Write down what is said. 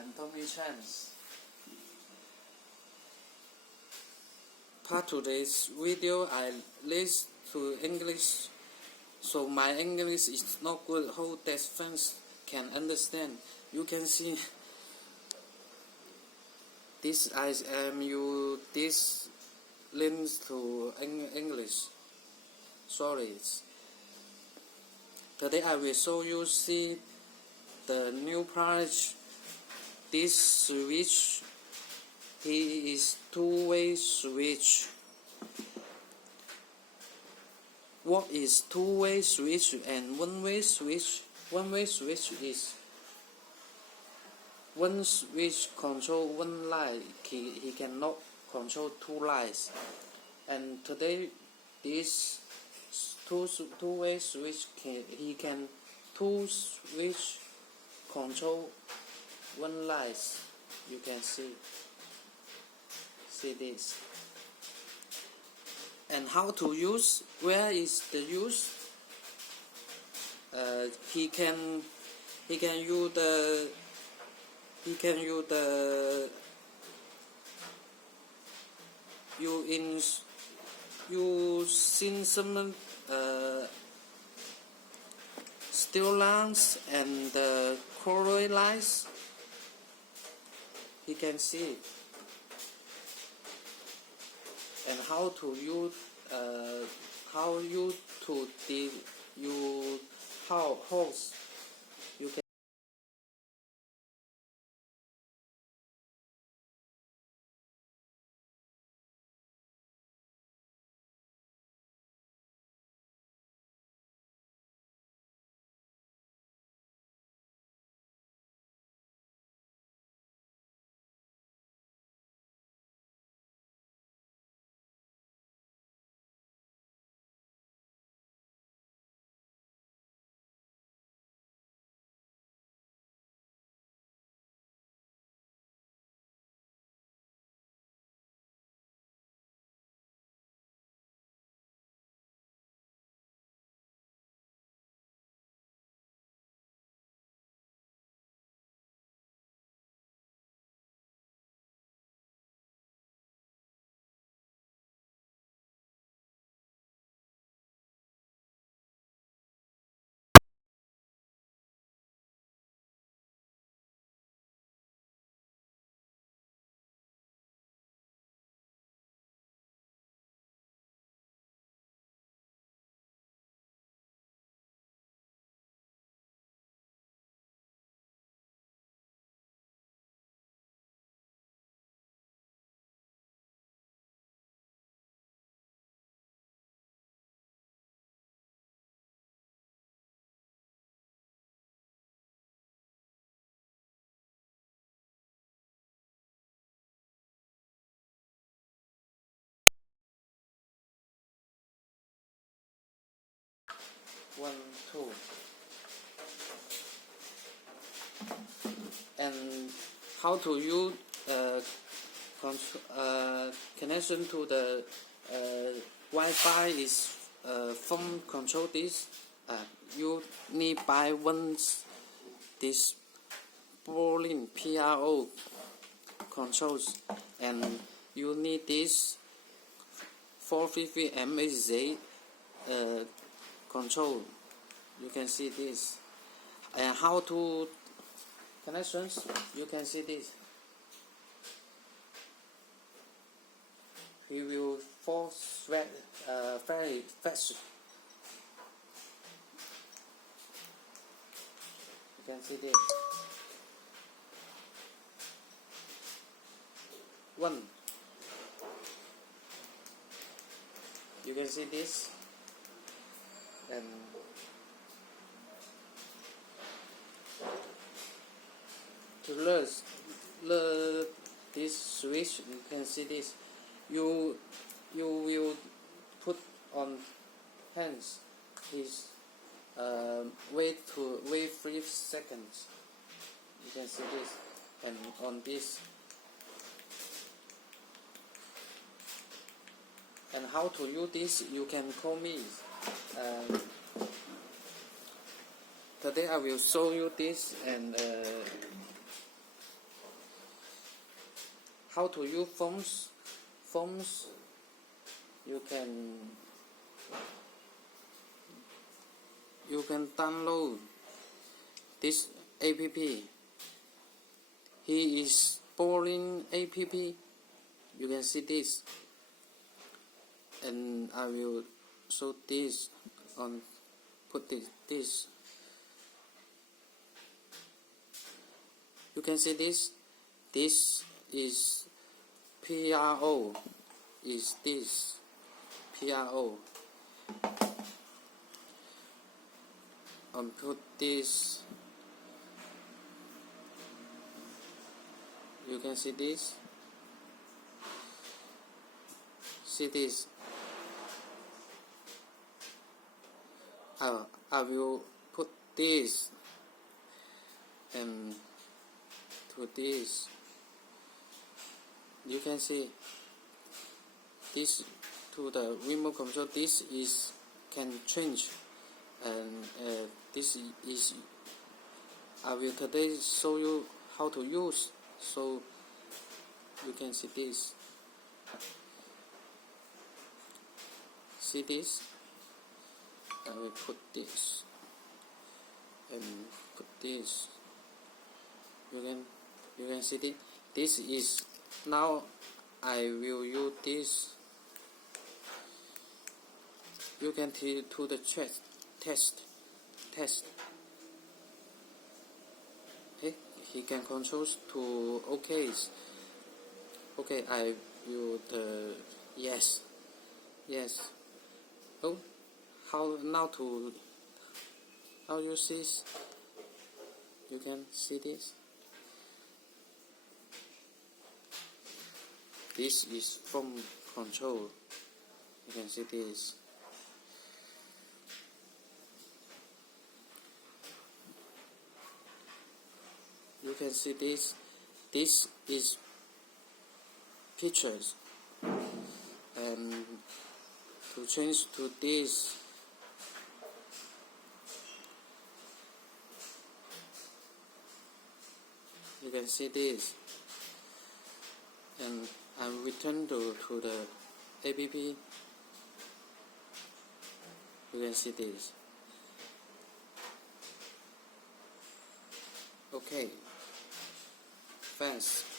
I'm Tommy Chance. Part today's video I list to English, so my English is not good. How that friends can understand. You can see this I am you this links to English. Sorry. Today I will show you see the new price. This switch, he is two-way switch. What is two-way switch and one-way switch? One-way switch is one switch control one line. He cannot control two lines. And today, this two-way switch he can two switch control one line. You can see this. And how to use? Where is the use? He can use the you seen some steel lines and coil lines. He can see it. And how to use how you to the you how hose you can one, two. And how to use connection to the Wi-Fi is phone control this. You need buy one this broadlink PRO controls, and you need this 450 mAh control. You can see this. And how to connections, you can see this. He will fall very fast. You can see this. One. You can see this. And to learn this switch, you can see this. You will put on hands. His wait 3 seconds. You can see this, and on this. And how to use this? You can call me. Today I will show you this, and how to use phones. You can download this app. He is boring app. You can see this, and I will show this on. Put this. You can see this. This is PRO. Is this PRO? And put this. You can see this. See this. I will put this and to this. You can see this to the remote control. This is can change, and this is I will today show you how to use. So you can see this. See this. I will put this and put this. You can see it. This is now I will use this. You can to the test. Okay, he can control to OKs. Okay, I will the yes. Oh, how now to how you see this? You can see this. This is phone control. You can see this. You can see this. This is pictures, and to change to this, you can see this, and I return to the app. You can see this. Okay, thanks.